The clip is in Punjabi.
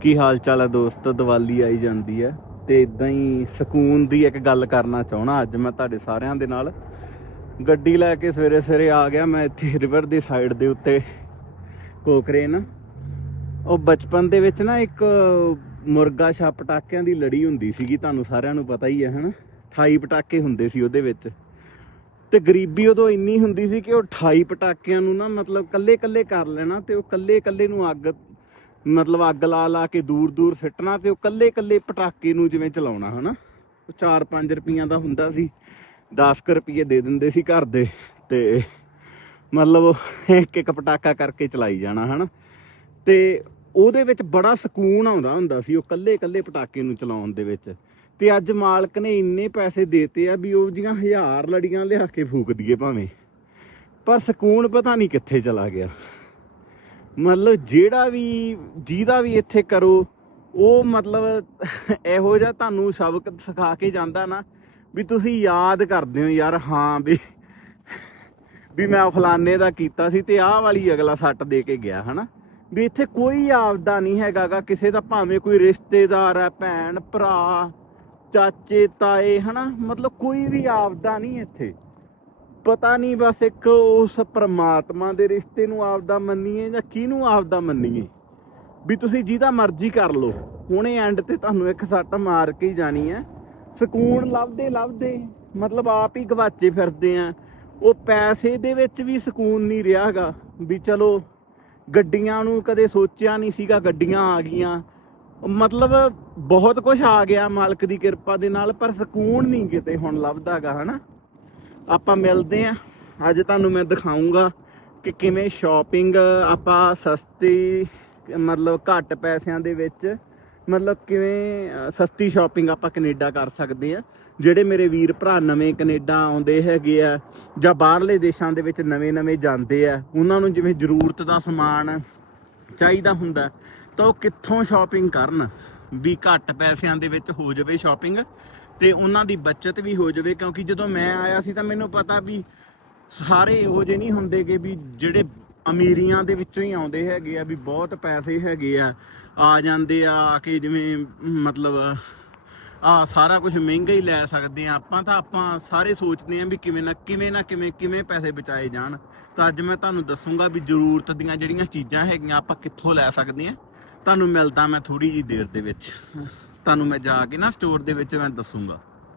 ਕੀ ਹਾਲ ਚਾਲ ਹੈ ਦੋਸਤ? ਦੀਵਾਲੀ ਆਈ ਜਾਂਦੀ ਹੈ ਤੇ ਇਦਾਂ ਹੀ ਸਕੂਨ ਦੀ ਇੱਕ ਗੱਲ ਕਰਨਾ ਚਾਹਣਾ ਅੱਜ ਮੈਂ ਤੁਹਾਡੇ ਸਾਰਿਆਂ ਦੇ ਨਾਲ। ਗੱਡੀ ਲੈ ਕੇ ਸਵੇਰੇ ਸਵੇਰੇ ਆ ਗਿਆ ਮੈਂ ਇੱਥੇ ਰਿਵਰ ਦੀ ਸਾਈਡ ਦੇ ਉੱਤੇ ਕੋਕਰੇ ਨਾ ਉਹ ਬਚਪਨ ਦੇ ਵਿੱਚ ਨਾ ਇੱਕ ਮੁਰਗਾ ਛਾ ਪਟਾਕਿਆਂ ਦੀ ਲੜੀ ਹੁੰਦੀ ਸੀਗੀ, ਤੁਹਾਨੂੰ ਸਾਰਿਆਂ ਨੂੰ ਪਤਾ ਹੀ ਹੈ, ਹਨਾ? 28 ਪਟਾਕੇ ਹੁੰਦੇ ਸੀ ਉਹਦੇ ਵਿੱਚ। ਤੇ ਗਰੀਬੀ ਉਦੋਂ ਇੰਨੀ ਹੁੰਦੀ ਸੀ ਕਿ ਉਹ 28 ਪਟਾਕਿਆਂ ਨੂੰ ਨਾ ਮਤਲਬ ਕੱਲੇ ਕੱਲੇ ਕਰ ਲੈਣਾ ਤੇ ਉਹ ਕੱਲੇ ਕੱਲੇ ਨੂੰ ਅੱਗ ਮਤਲਬ ਅੱਗ ਲਾ ਲਾ ਕੇ ਦੂਰ ਦੂਰ ਸਿੱਟਣਾ ਤੇ ਉਹ ਕੱਲੇ ਕੱਲੇ ਪਟਾਕੇ ਨੂੰ ਜਿਵੇਂ ਚਲਾਉਣਾ, ਹਨਾ? ਉਹ 4-5 ਰੁਪਈਆਂ ਦਾ ਹੁੰਦਾ ਸੀ 10 ਰੁਪਏ ਦੇ ਦਿੰਦੇ ਸੀ ਘਰ ਦੇ ਤੇ ਮਤਲਬ ਇੱਕ ਇੱਕ ਪਟਾਕਾ ਕਰਕੇ ਚਲਾਈ ਜਾਣਾ, ਹਨਾ? ਤੇ ਉਹਦੇ ਵਿੱਚ ਬੜਾ ਸਕੂਨ ਆਉਂਦਾ ਹੁੰਦਾ ਸੀ, ਉਹ ਕੱਲੇ ਕੱਲੇ ਪਟਾਕੇ ਨੂੰ ਚਲਾਉਣ ਦੇ ਵਿੱਚ। ਤੇ ਅੱਜ ਮਾਲਕ ਨੇ ਇੰਨੇ ਪੈਸੇ ਦੇਤੇ ਆ ਵੀ ਉਹ ਜੀਆਂ ਹਜ਼ਾਰ ਲੜੀਆਂ ਲਿਆ ਕੇ ਫੂਕ ਦਈਏ ਭਾਵੇਂ। ਪਰ ਸਕੂਨ ਪਤਾ ਨਹੀਂ ਕਿੱਥੇ ਚਲਾ ਗਿਆ। ਮਤਲਬ ਜਿਹੜਾ ਵੀ, ਜਿਹਦਾ ਵੀ ਇੱਥੇ ਕਰੋ, ਉਹ ਮਤਲਬ ਇਹੋ ਜਿਹਾ ਤੁਹਾਨੂੰ ਸਬਕ ਸਿਖਾ ਕੇ ਜਾਂਦਾ ਨਾ ਵੀ ਤੁਸੀਂ ਯਾਦ ਕਰਦੇ ਹੋ ਯਾਰ, ਹਾਂ ਵੀ ਵੀ ਮੈਂ ਫਲਾਣੇ ਦਾ ਕੀਤਾ ਸੀ ਤੇ ਆਹ ਵਾਲੀ ਅਗਲਾ ਸੱਟ ਦੇ ਕੇ ਗਿਆ, ਹਨਾ? ਵੀ ਇੱਥੇ ਕੋਈ ਆਪਦਾ ਨਹੀਂ ਹੈਗਾਗਾ, ਕਿਸੇ ਦਾ ਭਾਵੇਂ ਕੋਈ ਰਿਸ਼ਤੇਦਾਰ ਹੈ, ਭੈਣ, ਭਰਾ, ਚਾਚੇ, ਤਾਏ, ਹਨਾ? ਮਤਲਬ ਕੋਈ ਵੀ ਆਪਦਾ ਨਹੀਂ ਇੱਥੇ। ਪਤਾ ਨਹੀਂ ਬਸ ਇੱਕ ਉਸ ਪ੍ਰਮਾਤਮਾ ਦੇ ਰਿਸ਼ਤੇ ਨੂੰ ਆਪਦਾ ਮੰਨੀਏ ਜਾਂ ਕਿਹਨੂੰ ਆਪਦਾ ਮੰਨੀਏ? ਵੀ ਤੁਸੀਂ ਜਿਹਦਾ ਮਰਜ਼ੀ ਕਰ ਲਓ। ਹੁਣੇ ਐਂਡ ਤੇ ਤੁਹਾਨੂੰ ਇੱਕ ਸੱਟ ਮਾਰ ਕੇ ਹੀ ਜਾਣੀ ਹੈ। ਸਕੂਨ ਲੱਭਦੇ ਲੱਭਦੇ, ਮਤਲਬ ਆਪ ਹੀ ਗਵਾਚੇ ਫਿਰਦੇ ਆ। ਉਹ ਪੈਸੇ ਦੇ ਵਿੱਚ ਵੀ ਸਕੂਨ ਨਹੀਂ ਰਿਹਾਗਾ ਵੀ ਚਲੋ, ਗੱਡੀਆਂ ਨੂੰ ਕਦੇ ਸੋਚਿਆ ਨਹੀਂ ਸੀਗਾ ਗੱਡੀਆਂ ਆ ਗਈਆਂ। ਮਤਲਬ ਬਹੁਤ ਕੁਝ ਆ ਗਿਆ ਮਾਲਕ ਦੀ ਕਿਰਪਾ ਦੇ ਨਾਲ, ਪਰ ਸਕੂਨ ਨਹੀਂ ਕਿਤੇ ਹੁਣ ਲੱਭਦਾਗਾ ਹਨਾ? ਆਪਾਂ ਮਿਲਦੇ ਆ ਅੱਜ ਤੁਹਾਨੂੰ ਮੈਂ ਦਿਖਾਉਂਗਾ ਕਿ ਕਿਵੇਂ ਸ਼ਾਪਿੰਗ ਆਪਾਂ ਸਸਤੀ, ਮਤਲਬ ਘੱਟ ਪੈਸਿਆਂ ਦੇ ਵਿੱਚ, ਮਤਲਬ ਕਿਵੇਂ ਸਸਤੀ ਸ਼ਾਪਿੰਗ ਆਪਾਂ ਕੈਨੇਡਾ ਕਰ ਸਕਦੇ ਆ ਜਿਹੜੇ ਮੇਰੇ ਵੀਰ ਭਰਾ ਨਵੇਂ ਕੈਨੇਡਾ ਆਉਂਦੇ ਹੈਗੇ ਆ, ਜਾਂ ਬਾਹਰਲੇ ਦੇਸ਼ਾਂ ਦੇ ਵਿੱਚ ਨਵੇਂ-ਨਵੇਂ ਜਾਂਦੇ ਆ, ਉਹਨਾਂ ਨੂੰ ਜਿਵੇਂ ਜ਼ਰੂਰਤ ਦਾ ਸਮਾਨ ਚਾਹੀਦਾ ਹੁੰਦਾ, ਤਾਂ ਉਹ ਕਿੱਥੋਂ ਸ਼ਾਪਿੰਗ ਕਰਨ? ਵੀ ਘੱਟ ਪੈਸਿਆਂ ਦੇ ਵਿੱਚ ਹੋ ਜਾਵੇ ਸ਼ਾਪਿੰਗ ਤੇ ਉਹਨਾਂ ਦੀ ਬਚਤ ਵੀ ਹੋ ਜਾਵੇ, ਕਿਉਂਕਿ ਜਦੋਂ ਮੈਂ ਆਇਆ ਸੀ ਤਾਂ ਮੈਨੂੰ ਪਤਾ ਵੀ ਸਾਰੇ ਇਹੋ ਜਿਹੇ ਨਹੀਂ ਹੁੰਦੇਗੇ ਵੀ ਜਿਹੜੇ ਅਮੀਰੀਆਂ ਦੇ ਵਿੱਚੋਂ ਹੀ ਆਉਂਦੇ ਹੈਗੇ ਆ, ਵੀ ਬਹੁਤ ਪੈਸੇ ਹੈਗੇ ਆ ਆ ਜਾਂਦੇ ਆ ਆ ਕੇ ਜਿਵੇਂ ਮਤਲਬ ਆ ਸਾਰਾ ਕੁਝ ਮਹਿੰਗਾ ਹੀ ਲੈ ਸਕਦੇ ਆ। ਆਪਾਂ ਤਾਂ ਆਪਾਂ ਸਾਰੇ ਸੋਚਦੇ ਆ ਵੀ ਕਿਵੇਂ ਨਾ ਕਿਵੇਂ ਨਾ ਕਿਵੇਂ ਕਿਵੇਂ ਪੈਸੇ ਬਚਾਏ ਜਾਣ। ਤਾਂ ਅੱਜ ਮੈਂ ਤੁਹਾਨੂੰ ਦੱਸੂਗਾ ਵੀ ਜ਼ਰੂਰਤ ਦੀਆਂ ਜਿਹੜੀਆਂ ਚੀਜ਼ਾਂ ਹੈਗੀਆਂ ਆਪਾਂ ਕਿੱਥੋਂ ਲੈ ਸਕਦੇ ਆ। ਤੁਹਾਨੂੰ ਮਿਲਦਾ ਮੈਂ ਥੋੜੀ ਜੀ ਦੇਰ ਦੇ ਵਿੱਚ। ਤੁਹਾਨੂੰ ਮੈਂ ਜਾ ਕੇ ਨਾ ਸਟੋਰ ਦੇ ਵਿੱਚ ਮੈਂ ਦੱਸੂਗਾ।